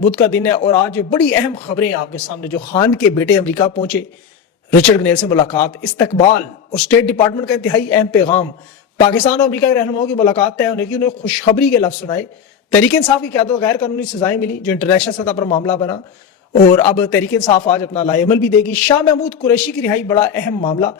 بدھ کا دن ہے اور آج بڑی اہم خبریں آپ کے سامنے. جو خان کے بیٹے امریکہ پہنچے, رچرڈ گنیل سے ملاقات, استقبال اور اسٹیٹ ڈپارٹمنٹ کا انتہائی اہم پیغام. پاکستان اور امریکہ کے رہنماؤں کی ملاقات طے ہونے کی, انہیں خوشخبری کے لفظ سنائے. تحریک انصاف کی قیادت غیر قانونی سزائیں ملی جو انٹرنیشنل سطح پر معاملہ بنا, اور اب تحریک انصاف آج اپنا لائے عمل بھی دے گی. شاہ محمود قریشی کی رہائی بڑا اہم معاملہ,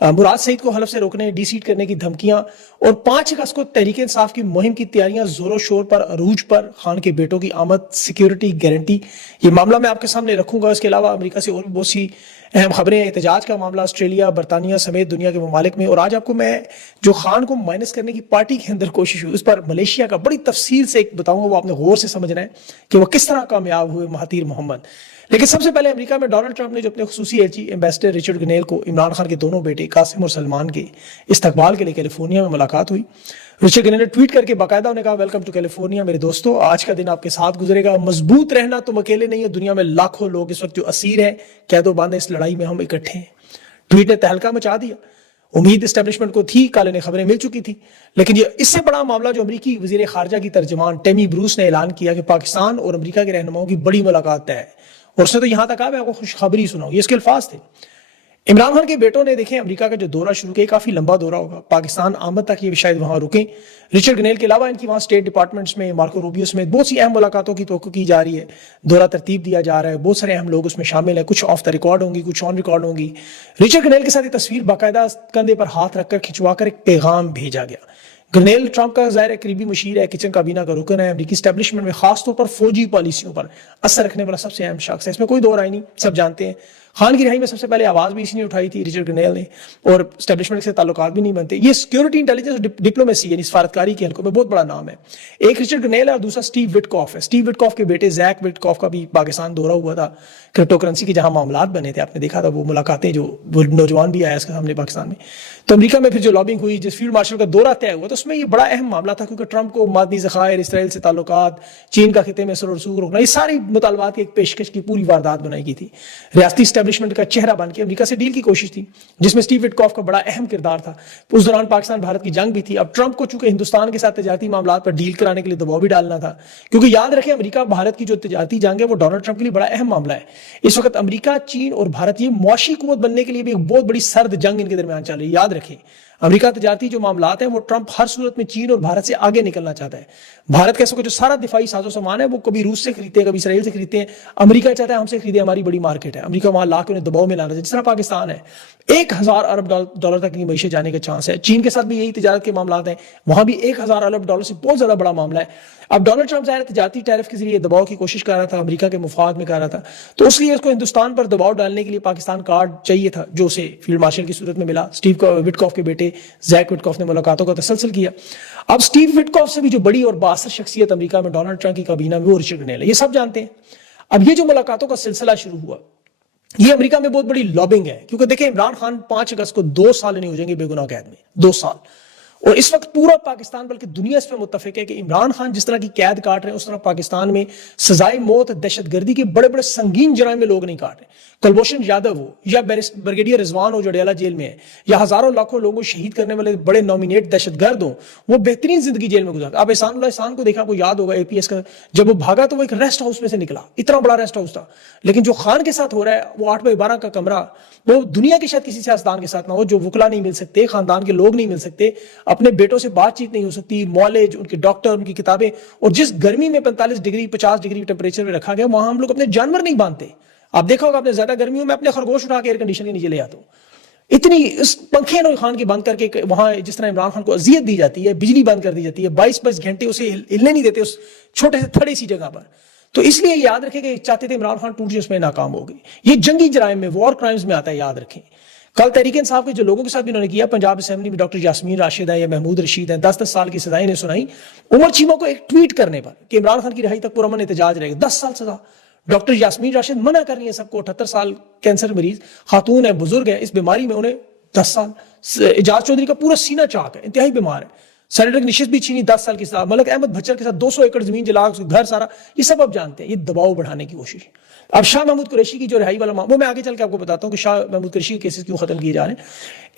مراد سعید کو حلف سے روکنے, ڈی سیٹ کرنے کی دھمکیاں, اور 5 اگست کو تحریک انصاف کی مہم کی تیاریاں زور و شور پر, عروج پر. خان کے بیٹوں کی آمد, سیکیورٹی گارنٹی, یہ معاملہ میں آپ کے سامنے رکھوں گا. اس کے علاوہ امریکہ سے اور بھی بہت سی اہم خبریں ہیں. احتجاج کا معاملہ آسٹریلیا, برطانیہ سمیت دنیا کے ممالک میں. اور آج آپ کو میں جو خان کو مائنس کرنے کی پارٹی کے اندر کوشش ہوئی, اس پر ملیشیا کا بڑی تفصیل سے ایک بتاؤں گا. وہ آپ نے غور سے سمجھنا ہے کہ وہ کس طرح کامیاب ہوئے مہاتیر محمد. لیکن سب سے پہلے امریکہ میں ڈونلڈ ٹرمپ نے جو اپنے خصوصی ایجنٹ ایمبیسڈر رچرڈ گنیل کو عمران خان کے دونوں بیٹے قاسم اور سلمان کے استقبال کے لیے کیلیفورنیا میں ملاقات ہوئی. رچرڈ گنیل نے ٹویٹ کر کے باقاعدہ انہیں کہا, ویلکم ٹو کیلیفورنیا میرے دوستو, آج کا دن آپ کے ساتھ گزرے گا. مضبوط رہنا, تم اکیلے نہیں ہو, دنیا میں لاکھوں لوگ اس وقت جو اسیر ہیں, قید و بند اس لڑائی میں, ہم اکٹھے ہیں. ٹویٹ نے تہلکہ مچا دیا. امید اسٹیبلشمنٹ کو تھی, کالے نے خبریں مل چکی تھی, لیکن یہ اس سے بڑا معاملہ جو امریکی وزیر خارجہ کی ترجمان ٹیمی بروس نے اعلان کیا کہ پاکستان اور امریکہ کے رہنماؤں کی بڑی ملاقات طے ہے. اور اس نے تو یہاں تک کہا میں آپ کو خوشخبری سناؤں, یہ اس کے الفاظ تھے. عمران خان کے بیٹوں نے دیکھیں امریکہ کا جو دورہ شروع کیا, کافی لمبا دورہ ہوگا, پاکستان آمد تک یہ شاید وہاں رکیں. رچرڈ گنیل کے علاوہ ان کی وہاں اسٹیٹ ڈپارٹمنٹس میں, مارکو روبیو میں بہت سی اہم ملاقاتوں کی توقع کی جا رہی ہے. دورہ ترتیب دیا جا رہا ہے, بہت سارے اہم لوگ اس میں شامل ہیں, کچھ آف دا ریکارڈ ہوں گی, کچھ آن ریکارڈ ہوں گی. رچرڈ گنیل کے ساتھ یہ تصویر باقاعدہ کندھے پر ہاتھ رکھ کر کھنچوا کر ایک پیغام بھیجا گیا. گنیل ٹرمپ کا ظاہر قریبی مشیر ہے, کچن کابینہ کا رکن ہے, امریکی اسٹیبلشمنٹ میں خاص طور پر فوجی پالیسیوں پر اثر رکھنے والا سب سے اہم شخص ہے, اس میں کوئی دو رائے نہیں, سب جانتے ہیں. خان کی رہائی میں سب سے پہلے آواز بھی اسی نے اٹھائی تھی, رچرڈ گنیل نے, اور اسٹیبلشمنٹ سے تعلقات بھی نہیں بنتے. یہ سیکیورٹی انٹیلیجنس اور ڈپلومیسی یعنی سفارتکاری کے حلقوں میں بہت بڑا نام ہے. ایک رچرڈ گنیل ہے اور دوسرا سٹیو وٹکاف ہے. سٹیو وٹکاف کے بیٹے زیک وٹکاف کا بھی پاکستان دورہ ہوا تھا, کرپٹو کرنسی کے جہاں معاملات بنے تھے, آپ نے دیکھا تھا وہ ملاقاتیں, جو وہ نوجوان بھی آیا اس کے سامنے پاکستان میں. تو امریکہ میں پھر جو لابنگ ہوئی, جس فیلڈ مارشل کا دورہ طے ہوا, تو اس میں یہ بڑا اہم معاملہ تھا, کیونکہ ٹرمپ کو معدنی ذخائر, اسرائیل سے تعلقات, چین کا خطے میں اثر و رسوخ روکنا, یہ ساری مطالبات کی ایک پیشکش کی پوری واردات بنائی گئی تھی. ریاستی اسٹیبلشمنٹ کا چہرہ بن کے امریکہ سے ڈیل کی کوشش تھی, جس میں سٹیو وٹکاف کا بڑا اہم کردار تھا. اس دوران پاکستان بھارت کی جنگ بھی تھی. اب ٹرمپ کو چونکہ ہندوستان کے ساتھ تجارتی معاملات پر ڈیل کرانے کے لیے دباؤ بھی ڈالنا تھا, کیونکہ یاد رکھیں امریکہ بھارت کی جو تجارتی جنگ ہے وہ ڈونلڈ ٹرمپ کے لیے بڑا اہم معاملہ ہے. اس وقت امریکہ, چین اور بھارت, یہ معاشی قوت بننے کے لیے بھی ایک بہت بڑی سرد جنگ ان کے درمیان چل رہی ہے. یاد رکھیں امریکہ تجارتی جو معاملات ہیں وہ ٹرمپ ہر صورت میں چین اور بھارت سے آگے نکلنا چاہتا ہے. بھارت کا جو سارا دفاعی ساز و سامان ہے وہ کبھی روس سے خریدتے ہیں, کبھی اسرائیل سے خریدتے ہیں. امریکہ چاہتا ہے ہم سے خریدے, ہماری بڑی مارکیٹ ہے. امریکہ وہاں لا کے انہیں دباؤ میں لانا ہے, جس طرح پاکستان ہے. 1000 ارب ڈالر تک کی معیشت جانے کا چانس ہے. چین کے ساتھ بھی یہی تجارت کے معاملات ہیں, وہاں بھی 1000 ارب ڈالر سے بہت زیادہ بڑا معاملہ ہے. اب ڈونلڈ ٹرمپ ظاہر تجارتی ٹیرف کے ذریعے دباؤ کی کوشش کر رہا تھا, امریکہ کے مفاد میں کر رہا تھا, تو اس لیے اس کو ہندوستان پر دباؤ ڈالنے کے لیے پاکستان کارڈ چاہیے تھا, جو اسے فیلڈ مارشل کی صورت میں ملا. سٹیو وٹکاف کے بیٹے زیک وٹکاف نے ملاقاتوں کا تسلسل کیا. اب سٹیو وٹکاف سے بھی جو بڑی اور بااثر شخصیت امریکہ میں ڈونلڈ ٹرمپ کی کابینہ میں, وہ رچرڈ گنیل ہے, یہ سب جانتے ہیں. اب یہ جو ملاقاتوں کا سلسلہ شروع ہوا, یہ امریکہ میں بہت بڑی لابنگ ہے, کیونکہ دیکھیں عمران خان 5 اگست کو 2 سال نہیں ہو جائیں گے بے گناہ قید میں, 2 سال. اور اس وقت پورا پاکستان بلکہ دنیا اس پہ متفق ہے کہ عمران خان جس طرح کی قید کاٹ رہے ہیں, اس طرح پاکستان میں سزائے موت, دہشت گردی کے بڑے بڑے سنگین جرائم میں لوگ نہیں کاٹ رہے. کلبھوشن یادو ہو یا بریگیڈیئر رضوان ہو جو ڈیالہ جیل میں ہے, یا ہزاروں لاکھوں لوگوں کو شہید کرنے والے بڑے نامینیٹ دہشت گرد ہوں, وہ بہترین زندگی جیل میں گزارتے. آپ احسان اللہ احسان کو دیکھا, کو یاد ہوگا اے پی ایس کا, جب وہ بھاگا تو وہ ایک ریسٹ ہاؤس میں سے نکلا, اتنا بڑا ریسٹ ہاؤس تھا. لیکن جو خان کے ساتھ ہو رہا ہے وہ 8x12 کا کمرہ, وہ دنیا کے شاید کسی سیاستدان کے ساتھ نہ ہو, جو وکلا نہیں مل سکتے, خاندان کے لوگ نہیں مل سکتے, اپنے بیٹوں سے بات چیت نہیں ہو سکتی, معالج, ان کے ڈاکٹر, ان کی کتابیں, اور جس گرمی میں 45 ڈگری 50 ڈگری ٹیمپریچر میں رکھا گیا, وہاں ہم لوگ اپنے جانور نہیں باندھتے. آپ دیکھا ہوگا اپنے زیادہ گرمیوں میں اپنے خرگوش اٹھا کے ایئر کنڈیشن کے نیچے لے آتا ہوں. اتنی اس پنکھے نو خان کی بند کر کے وہاں جس طرح عمران خان کو اذیت دی جاتی ہے, بجلی بند کر دی جاتی ہے, 22 گھنٹے اسے ہلنے نہیں دیتے اس چھوٹے سے تھڑے سی جگہ پر. تو اس لیے یاد رکھیں کہ چاہتے تھے عمران خان ٹوٹ جائے, اس میں ناکام ہو گئی. یہ جنگی جرائم میں, وار کرائمز میں آتا ہے, یاد رکھیں. کل تحریک انصاف کے جو لوگوں کے ساتھ بھی انہوں نے کیا, پنجاب اسمبلی میں ڈاکٹر یاسمین راشد ہے یا محمود رشید ہیں, 10 سال کی سزائیں نے سنائی عمر چیمہ کو ایک ٹویٹ کرنے پر کہ عمران خان کی رہائی تک پرامن احتجاج رہے گا. 10 سال سزا. ڈاکٹر یاسمین راشد منع کر رہی ہیں سب کو, 78 سال کینسر مریض خاتون ہے, بزرگ ہے, اس بیماری میں انہیں 10 سال. اعجاز چودھری کا پورا سینہ چاک ہے, انتہائی بیمار ہے. سینیٹر نشست بھی چھینی 10 سال کی سزا. ملک احمد بچر کے ساتھ 200 ایکڑ زمین جلا, گھر سارا, یہ سب آپ جانتے ہیں. یہ دباؤ بڑھانے کی کوشش. اب شاہ محمود قریشی کی جو رہائی والا وہ میں آگے چل کے آپ کو بتاتا ہوں کہ شاہ محمود قریشی کے کیسز کیوں ختم کیے جا رہے ہیں.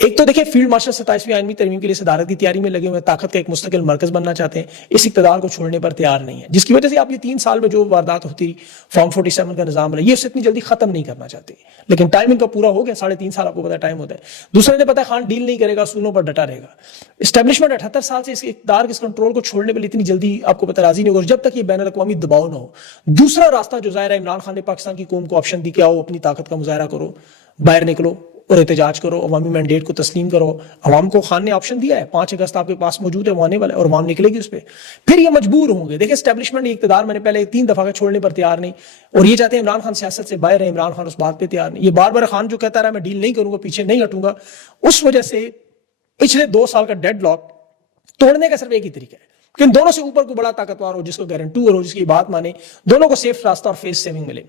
ایک تو دیکھیں فیلڈ مارشل 27ویں آئینی ترمیم کے لیے صدارت کی تیاری میں لگے ہوئے، طاقت کا ایک مستقل مرکز بننا چاہتے ہیں، اس اقتدار کو چھوڑنے پر تیار نہیں ہے، جس کی وجہ سے آپ یہ 3 سال میں جو واردات ہوتی فارم 47 کا نظام رہا، یہ اسے اتنی جلدی ختم نہیں کرنا چاہتے، لیکن ٹائم ان کا پورا ہو گیا، 3.5 سال آپ کو پتا ٹائم ہوتا ہے۔ دوسرے نے پتا خان ڈیل نہیں کرے گا، اصولوں پر ڈٹا رہے گا۔ اسٹیبلشمنٹ 78 سال سے اس اقتدار کے اس کنٹرول کو چھوڑنے پر اتنی جلدی آپ کو پتا راضی نہیں ہوگا، جب تک یہ بین الاقوامی دباؤ نہ ہو۔ دوسرا راستہ جو ظاہر ہے عمران خان نے پاکستان کی قوم کو آپشن دی کہ آؤ اپنی طاقت کا مظاہرہ کرو، باہر نکلو اور احتجاج کرو، عوامی مینڈیٹ کو تسلیم کرو۔ عوام کو خان نے آپشن دیا ہے، 5 اگست آپ کے پاس موجود ہے، وہ آنے والا ہے اور عوام نکلے گی اس پہ، پھر یہ مجبور ہوں گے۔ دیکھیں اسٹیبلشمنٹ یہ اقتدار میں نے پہلے 3 دفعہ کا چھوڑنے پر تیار نہیں، اور یہ چاہتے ہیں عمران خان سیاست سے باہر ہے، عمران خان اس بات پہ تیار نہیں۔ یہ بار بار خان جو کہتا رہا میں ڈیل نہیں کروں گا، پیچھے نہیں ہٹوں گا، اس وجہ سے پچھلے 2 سال کا ڈیڈ لاک توڑنے کا صرف ایک ہی طریقہ ہے کہ ان دونوں سے اوپر کوئی بڑا طاقتور ہو، جس کو گارنٹور ہو، جس کی بات مانے، دونوں کو سیف راستہ اور فیس سیونگ ملے۔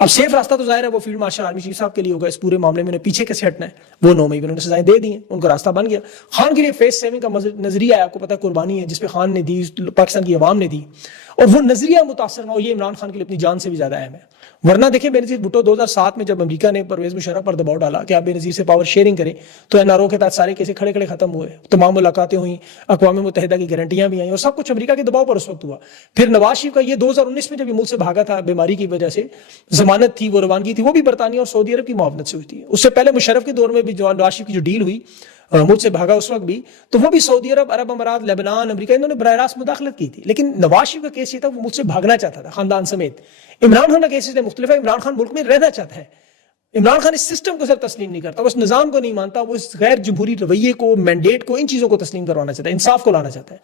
اب سیف راستہ تو ظاہر ہے وہ فیلڈ مارشل آرمی چیف صاحب کے لیے ہوگا، اس پورے معاملے میں انہیں پیچھے کیسے ہٹنا ہے، وہ 9 مئی میں انہوں نے سزائیں دے دی ہیں، ان کو راستہ بن گیا۔ خان کے لیے فیس سیونگ کا نظریہ ہے، آپ کو پتہ قربانی ہے جس پہ خان نے دی، پاکستان کی عوام نے دی، اور وہ نظریہ متاثر نہ ہو، یہ عمران خان کے لیے اپنی جان سے بھی زیادہ اہم ہے۔ ورنہ دیکھیں بے نظیر بھٹو 2007 میں جب امریکہ نے پرویز مشرف پر دباؤ ڈالا کہ آپ بے نظیر سے پاور شیئرنگ کریں، تو این آر او کے تحت سارے کیسے کھڑے کھڑے ختم ہوئے، تمام ملاقاتیں ہوئیں، اقوام متحدہ کی گارنٹیاں بھی آئیں، اور سب کچھ امریکہ کے دباؤ پر اس وقت ہوا۔ پھر نواز شریف کا یہ 2019 میں جب یہ ملک سے بھاگا تھا بیماری کی وجہ سے، ضمانت تھی، وہ روانگی تھی، وہ بھی برطانیہ اور سعودی عرب کی معاونت سے ہوئی تھی۔ اس سے پہلے مشرف کے دور میں بھی نواز شریف کی جو ڈیل ہوئی ملک سے بھاگا اس وقت بھی، تو وہ بھی سعودی عرب، عرب امارات، لبنان، امریکہ، انہوں نے براہ راست مداخلت کی تھی۔ لیکن نواز شریف کا کیس یہ تھا وہ ملک سے بھاگنا چاہتا تھا خاندان سمیت۔ عمران خان کا کیس سے مختلف ہے، عمران خان ملک میں رہنا چاہتا ہے، عمران خان اس سسٹم کو صرف تسلیم نہیں کرتا، وہ اس نظام کو نہیں مانتا، وہ اس غیر جمہوری رویے کو، مینڈیٹ کو، ان چیزوں کو تسلیم کروانا چاہتا ہے، انصاف کو لانا چاہتا ہے۔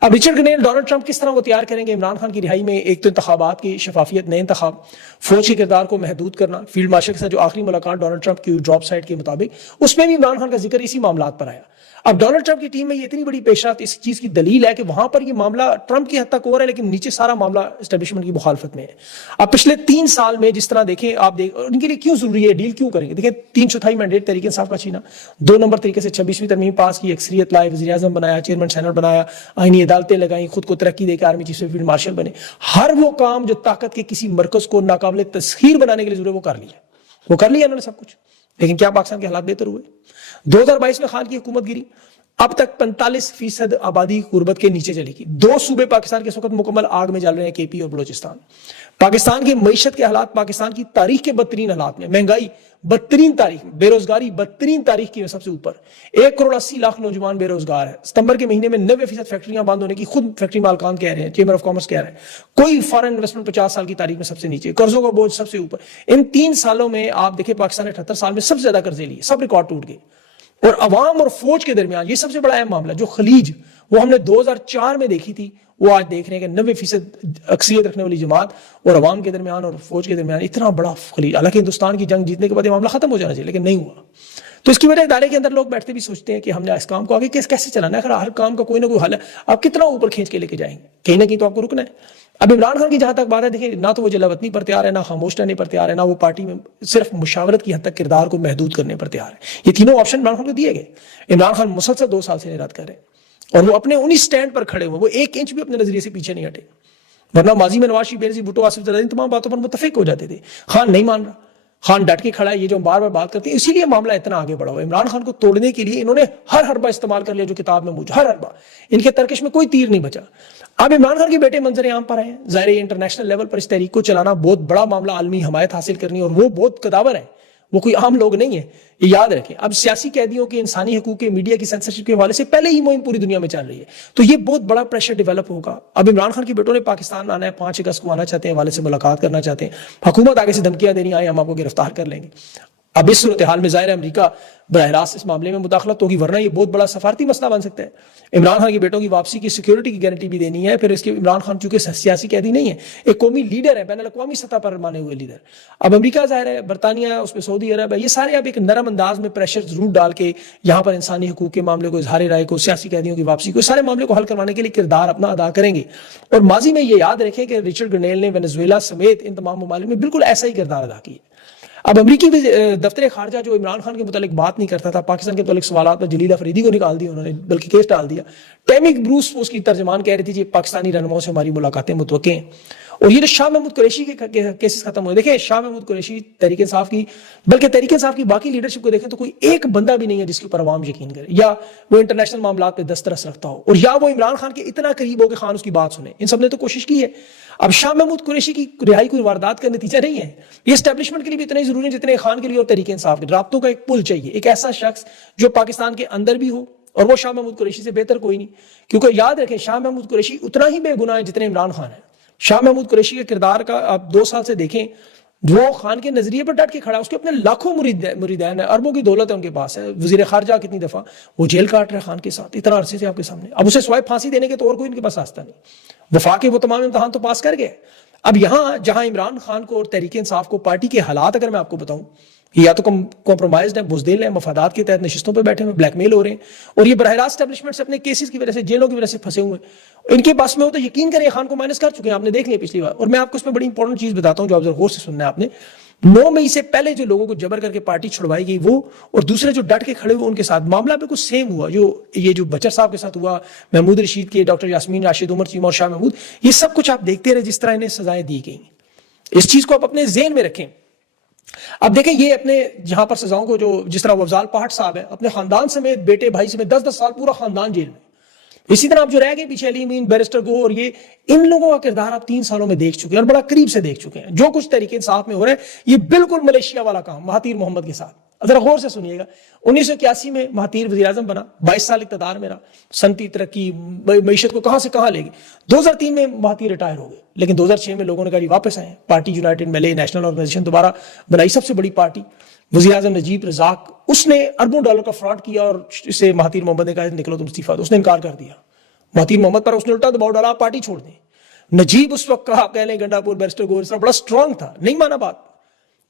اب رچرڈ گرنیل، ڈونلڈ ٹرمپ کس طرح وہ تیار کریں گے عمران خان کی رہائی میں؟ ایک تو انتخابات کی شفافیت، نئے انتخاب، فوج کے کردار کو محدود کرنا، فیلڈ مارشل کے ساتھ جو آخری ملاقات ڈونلڈ ٹرمپ کی ڈراپ سائٹ کے مطابق، اس میں بھی عمران خان کا ذکر اسی معاملات پر آیا۔ اب ڈونلڈ ٹرمپ کی ٹیم میں یہ اتنی بڑی پیش رفت اس چیز کی دلیل ہے کہ وہاں پر یہ معاملہ ٹرمپ کی حد تک ہو رہا ہے، لیکن نیچے سارا معاملہ اسٹیبلشمنٹ کی مخالفت میں ہے۔ اب پچھلے 3 سال میں جس طرح دیکھیں آپ، ان کے لیے کیوں ضروری ہے ڈیل، کیوں کریں گے؟ دیکھیں 3/4 مینڈیٹ تحریک انصاف کا چھینا، 2 نمبر طریقے سے 26ویں ترمیم پاس کی، اکثریت لائے، وزیر اعظم بنایا، چیئرمین سینٹ بنایا، آئینی عدالتیں لگائیں، خود کو ترقی دے کے آرمی چیف سے فیلڈ مارشل بنے۔ ہر وہ کام جو طاقت کے کسی مرکز کو ناقابل تسخیر بنانے کے لیے ضرورت، وہ کر لیا انہوں نے سب کچھ۔ لیکن کیا پاکستان کے حالات بہتر ہوئے؟ 2022 میں خان کی حکومت گری، اب تک 45% آبادی غربت کے نیچے چلی گئی۔ 2 صوبے پاکستان کے اس وقت مکمل آگ میں جل رہے ہیں، کے پی اور بلوچستان۔ پاکستان کی معیشت کے حالات پاکستان کی تاریخ کے بدترین حالات میں، مہنگائی بدترین تاریخ میں، بے روزگاری بدترین تاریخ کی سب سے اوپر، 1.80 کروڑ نوجوان بے روزگار ہے۔ ستمبر کے مہینے میں 90% فیکٹریاں بند ہونے کی خود فیکٹری مالکان کہہ رہے ہیں، چیمبر آف کامرس کہہ رہے ہیں۔ کوئی فارن انویسٹمنٹ 50 سال کی تاریخ میں سب سے نیچے، قرضوں کا بوجھ سب سے اوپر۔ ان 3 سالوں میں آپ دیکھیں پاکستان نے 78 سال میں سب سے زیادہ قرضے لیے، سب ریکارڈ ٹوٹ گئے۔ اور عوام اور فوج کے درمیان یہ سب سے بڑا اہم معاملہ، جو خلیج وہ ہم نے 2004 میں دیکھی تھی، وہ آج دیکھ رہے ہیں کہ 90% اکثریت رکھنے والی جماعت اور عوام کے درمیان اور فوج کے درمیان اتنا بڑا خلیج۔ حالانکہ ہندوستان کی جنگ جیتنے کے بعد یہ معاملہ ختم ہو جانا چاہیے، لیکن نہیں ہوا۔ تو اس کی وجہ ادارے کے اندر لوگ بیٹھتے بھی سوچتے ہیں کہ ہم نے اس کام کو آگے کیسے چلانا ہے، ہر کام کا کوئی نہ کوئی حل ہے، آپ کتنا اوپر کھینچ کے لے کے جائیں گے، کہیں نہ کہیں تو آپ کو رکنا ہے۔ اب عمران خان کی جہاں تک بات ہے، دیکھیں نہ تو وہ جلا وطنی پر تیار ہے، نہ خاموش رہنے پر تیار ہے، نہ وہ پارٹی میں صرف مشاورت کی حد تک کردار کو محدود کرنے پر تیار ہے۔ یہ تینوں آپشن عمران خان کو دیے گئے۔ عمران خان مسلسل 2 سال سے رد کر رہے ہیں، اور وہ اپنے انہی سٹینڈ پر کھڑے ہوئے، وہ 1 انچ بھی اپنے نظریے سے پیچھے نہیں ہٹے۔ ورنہ ماضی میں نواز شریف، بے نظیر بھٹو، آصف زرداری تمام باتوں پر متفق ہو جاتے تھے، خان نہیں مان رہا، خان ڈٹ کے کھڑا ہے، یہ جو ہم بار بار بات کرتے ہیں، اسی لیے معاملہ اتنا آگے بڑھا ہوا ہے۔ عمران خان کو توڑنے کے لیے انہوں نے ہر حربہ استعمال کر لیا جو کتاب میں موجود، ہر حربہ، ان کے ترکش میں کوئی تیر نہیں بچا۔ اب عمران خان کے بیٹے منظر عام پر آئے ہیں، ظاہر ہے انٹرنیشنل لیول پر اس تحریک کو چلانا بہت بڑا معاملہ، عالمی حمایت حاصل کرنی، اور وہ بہت قداور ہے، وہ کوئی عام لوگ نہیں ہے، یہ یاد رکھیں۔ اب سیاسی قیدیوں کے، انسانی حقوق کے، میڈیا کی سینسرشپ کے حوالے سے پہلے ہی مہم پوری دنیا میں چل رہی ہے، تو یہ بہت بڑا پریشر ڈیولپ ہوگا۔ اب عمران خان کے بیٹوں نے پاکستان آنا ہے، 5 اگست کو آنا چاہتے ہیں، حوالے سے ملاقات کرنا چاہتے ہیں، حکومت آگے سے دھمکیاں دے رہی ہیں، ہم آپ کو گرفتار کر لیں گے۔ اب اس صورتحال میں ظاہر ہے امریکہ براہ راست اس معاملے میں مداخلت ہوگی، ورنہ یہ بہت بڑا سفارتی مسئلہ بن سکتا ہے۔ عمران خان کے بیٹوں کی واپسی کی سیکیورٹی کی گارنٹی بھی دینی ہے، پھر اس کے عمران خان چونکہ سیاسی قیدی نہیں ہے، ایک قومی لیڈر ہے، بین الاقوامی سطح پر مانے ہوئے لیڈر۔ اب امریکہ ظاہر ہے، برطانیہ ہے، اس میں سعودی عرب ہے، یہ سارے اب ایک نرم انداز میں پریشر ضرور ڈال کے یہاں پر انسانی حقوق کے معاملے کو، اظہار رائے کو، سیاسی قیدیوں کی واپسی کو، سارے معاملے کو حل کروانے کے لیے کردار اپنا ادا کریں گے۔ اور ماضی میں یہ یاد رکھیں کہ رچرڈ گرنیل نے وینزویلا سمیت ان تمام ممالک میں بالکل ایسا ہی کردار ادا کیا۔ اب امریکی دفتر خارجہ جو عمران خان کے متعلق بات نہیں کرتا تھا، پاکستان کے متعلق سوالات میں جلیل افریدی کو نکال دیا انہوں نے، بلکہ کیس ڈال دیا. ٹیمی بروس اس کی ترجمان کہہ رہی تھی کہ پاکستانی رہنماؤں سے ہماری ملاقاتیں متوقع ہیں. اور یہ جو شاہ محمود قریشی کے کیسز ختم ہوئے، دیکھیں شاہ محمود قریشی تحریک انصاف کی، بلکہ تحریک انصاف کی باقی لیڈرشپ کو دیکھیں تو کوئی ایک بندہ بھی نہیں ہے جس کے اوپر عوام یقین کرے، یا وہ انٹرنیشنل معاملات پہ دسترس رکھتا ہو، اور یا وہ عمران خان کے اتنا قریب ہو کہ خان اس کی بات سنے. ان سب نے تو کوشش کی ہے. اب شاہ محمود قریشی کی رہائی کوئی واردات کا نتیجہ نہیں ہے. یہ اسٹیبلشمنٹ کے لیے بھی اتنا ہی ضروری ہے جتنے خان کے لیے اور تحریک انصاف کے. رابطوں کا ایک پل چاہیے، ایک ایسا شخص جو پاکستان کے اندر بھی ہو، اور وہ شاہ محمود قریشی سے بہتر کوئی نہیں. کیونکہ یاد رکھیں شاہ محمود قریشی اتنا ہی بے گناہ ہے جتنے عمران خان ہے. شاہ محمود قریشی کے کردار کا آپ 2 سال سے دیکھیں، وہ خان کے نظریے پر ڈٹ کے کھڑا ہے. اس کے اپنے لاکھوں مریدین ہیں، اربوں کی دولت ہے ان کے پاس ہے. وزیر خارجہ کتنی دفعہ وہ جیل کاٹ رہے خان کے ساتھ اتنا عرصے سے آپ کے سامنے. اب اسے سوائے پھانسی دینے کے تو اور کوئی ان کے پاس راستہ نہیں. وفاق کے وہ تمام امتحان تو پاس کر گئے. اب یہاں جہاں عمران خان کو اور تحریک انصاف کو پارٹی کے حالات اگر میں آپ کو بتاؤں، یا تو کمپرومائزڈ ہیں، بزدل ہیں، مفادات کے تحت نشستوں پہ بیٹھے ہوئے، بلیک میل ہو رہے ہیں، اور یہ براہ راست اسٹیبلشمنٹ سے اپنے کیسز کی وجہ سے، جیلوں کی وجہ سے پھنسے ہوئے ہیں. ان کے پاس میں ہو تو یقین کریں خان کو مائنس کر چکے ہیں. آپ نے دیکھ لیا پچھلی بار. اور میں آپ کو اس میں بڑی انپورٹنٹ چیز بتاتا ہوں جو آپ ذرا غور سے سننا ہے. آپ نے 9 مئی سے پہلے جو لوگوں کو جبر کر کے پارٹی چھڑوائی گئی وہ، اور دوسرے جو ڈٹ کے کھڑے ہوئے ان کے ساتھ معاملہ بالکل سیم ہوا. جو بچر صاحب کے ساتھ ہوا، محمود رشید کے، ڈاکٹر یاسمین راشد، عمر چیمہ اور شاہ محمود، یہ سب کچھ آپ دیکھتے رہے جس طرح انہیں سزائیں دی گئیں. اس چیز کو آپ اپنے ذہن میں رکھیں. اب دیکھیں یہ اپنے جہاں پر سزاؤں کو، جو جس طرح افضال پہاڑ صاحب ہے اپنے خاندان سمیت، بیٹے بھائی سمیت 10 سال پورا خاندان جیل میں. اسی طرح آپ جو رہ گئے پیچھے علی امین، بیرسٹر گو، اور یہ ان لوگوں کا کردار آپ 3 سالوں میں دیکھ چکے ہیں اور بڑا قریب سے دیکھ چکے ہیں. جو کچھ تحریک انصاف میں ہو رہا ہے یہ بالکل ملیشیا والا کام مہاتیر محمد کے ساتھ. ذرا غور سے سنیے گا. 1981 میں مہاتیر وزیر اعظم بنا، 22 سال اقتدار میں رہا، صنعتی ترقی معیشت کو کہاں سے کہاں لے گئی. 2003 میں مہاتیر ریٹائر ہو گئے، لیکن 2006 میں لوگوں نے کہا واپس آئے. پارٹی یونائٹڈ میں لے، نیشنل آرگنائزیشن دوبارہ بنائی، سب سے بڑی پارٹی. وزیر اعظم نجیب رزاق، اس نے اربوں ڈالر کا فراڈ کیا اور اسے مہاتیر محمد نے کہا نکلو تم استعفیٰ دو. اس نے انکار کر دیا. مہاتیر محمد پر اس نے الٹا دباؤ ڈالا، آپ پارٹی چھوڑ دیں. نجیب اس وقت کہا، آپ کہہ لیں گنڈا پور، بیرسٹر گور، اس طرح بڑا اسٹرانگ تھا، نہیں مانا بات،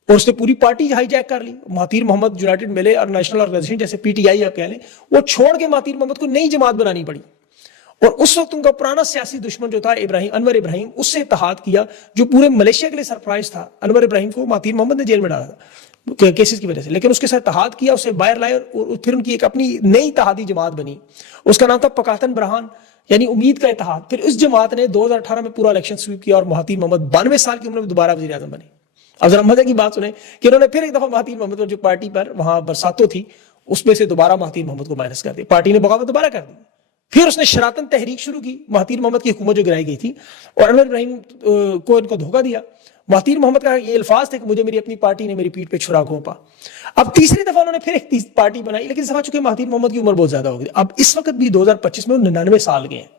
اور اس نے پوری پارٹی ہائی جیک کر لی. مہاتیر محمد یونائٹڈ ملے اور نیشنل آرگنائزیشن جیسے پی ٹی آئی آپ کہہ لیں، وہ چھوڑ کے مہاتیر محمد کو نئی جماعت بنانی پڑی. اور اس وقت ان کا پرانا سیاسی دشمن جو تھا انور ابراہیم، اس سے اتحاد کیا، جو پورے ملیشیا کے لیے سرپرائز تھا. انور ابراہیم کو مہاتیر محمد نے جیل میں ڈالا تھا کیسز کی وجہ سے، لیکن اس کے ساتھ اتحاد کیا، اسے باہر لائے، اور پھر ان کی ایک اپنی نئی اتحادی جماعت بنی. اس کا نام تھا پکاتن برہان، یعنی امید کا اتحاد. پھر اس جماعت نے 2018 میں پورا الیکشن سویپ کیا اور مہاتیر محمد 92 سال کی عمر میں دوبارہ وزیر اعظم بنے. اب ذرا مزے کی بات سنیں کہ انہوں نے پھر ایک دفعہ مہاتیر محمد پر، جو پارٹی پر وہاں برساتوں تھی، اس میں سے دوبارہ مہاتیر محمد کو مائنس کر دیا. پارٹی نے بغاوت دوبارہ کر دی. پھر اس نے شراتن تحریک شروع کی مہاتیر محمد کی حکومت جو گرائی گئی تھی، اور انور ابراہیم کو ان کو دھوکہ دیا. مہاتیر محمد کا یہ الفاظ تھے کہ مجھے میری اپنی پارٹی نے میری پیٹھ پہ چھرا گھونپا. اب تیسری دفعہ انہوں نے پھر ایک پارٹی بنائی، لیکن سمجھ چکے مہاتیر محمد کی عمر بہت زیادہ ہو گئی. اب اس وقت بھی 2025 میں 99 سال گئے ہیں،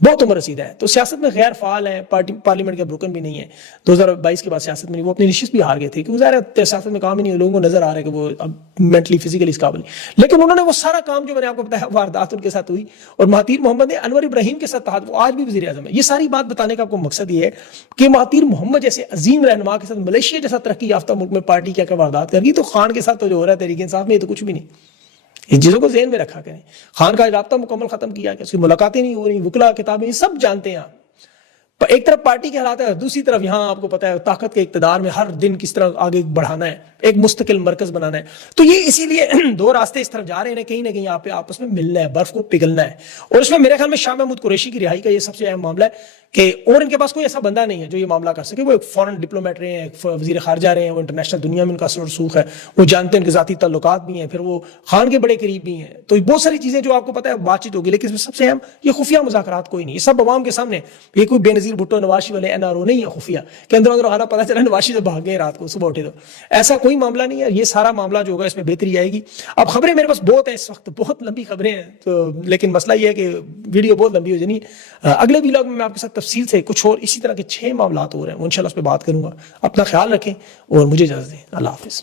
بہت عمر رسیدہ ہے. تو سیاست میں غیر فعال ہیں، پارلیمنٹ کے رکن بھی نہیں ہے. 2022 کے بعد سیاست میں نہیں، وہ اپنی نشست بھی ہار گئے تھے، کیونکہ ظاہر ہے سیاست میں کام ہی نہیں ہے. لوگوں کو نظر آ رہا ہے کہ وہ اب مینٹلی فزیکلی اس قابل نہیں. لیکن انہوں نے وہ سارا کام جو میں نے آپ کو بتایا، واردات ان کے ساتھ ہوئی، اور مہاتیر محمد نے انور ابراہیم کے ساتھ اتحاد، وہ آج بھی وزیر اعظم ہے. یہ ساری بات بتانے کا آپ کو مقصد یہ ہے کہ مہاتیر محمد جیسے عظیم رہنما کے ساتھ ملیشیا جیسا ترقی یافتہ ملک میں پارٹی کیا واردات کر گئی، تو خان کے ساتھ تو جو ہو رہا ہے تحریک انصاف میں، یہ تو کچھ بھی نہیں. ان چیزوں کو ذہن میں رکھا کریں. خان کا رابطہ مکمل ختم کیا کہ اس کی ملاقاتیں نہیں ہو رہی، وکلا کتابیں، یہ سب جانتے ہیں آپ. ایک طرف پارٹی کے حالات ہے، دوسری طرف یہاں آپ کو پتا ہے طاقت کے اقتدار میں ہر دن کس طرح آگے بڑھانا ہے، ایک مستقل مرکز بنانا ہے. تو یہ اسی لیے 2 راستے اس طرف جا رہے ہیں، کہیں نہ کہیں آپ آپس میں ملنا ہے، برف کو پگھلنا ہے. اور اس میں میرے خیال میں شاہ محمود قریشی کی رہائی کا یہ سب سے اہم معاملہ ہے کہ، اور ان کے پاس کوئی ایسا بندہ نہیں ہے جو یہ معاملہ کر سکے. وہ ایک فورن ڈپلومیٹ رہے ہیں، ایک وزیر خارجہ رہے ہیں، وہ انٹرنیشنل دنیا میں ان کا اثر و رسوخ ہے، وہ جانتے ہیں ان کے ذاتی تعلقات بھی ہیں، پھر وہ خان کے بڑے قریب بھی ہیں. تو بہت ساری چیزیں جو آپ کو پتا ہے بات چیت ہوگی، لیکن اس میں سب سے اہم یہ خفیہ مذاکرات کوئی نہیں. یہ سب عوام کے سامنے، یہ کوئی بے نظیر بھٹو نواز والے این آر او نہیں ہے خفیہ کہ اندر آنا پتا چلا نواز سے بھاگ گئے رات کو صبح اٹھے. تو ایسا کوئی معاملہ نہیں ہے. یہ سارا معاملہ جو ہوگا اس میں بہتری آئے گی. اب خبریں میرے پاس بہت ہیں اس وقت، بہت لمبی خبریں ہیں، تو لیکن مسئلہ یہ ہے کہ ویڈیو بہت لمبی ہو جانی. اگلے ویلاگ میں آپ کے ساتھ تفصیل سے کچھ اور اسی طرح کے 6 معاملات ہو رہے ہیں، وہ انشاءاللہ اس پہ بات کروں گا. اپنا خیال رکھیں اور مجھے اجازت دیں. اللہ حافظ.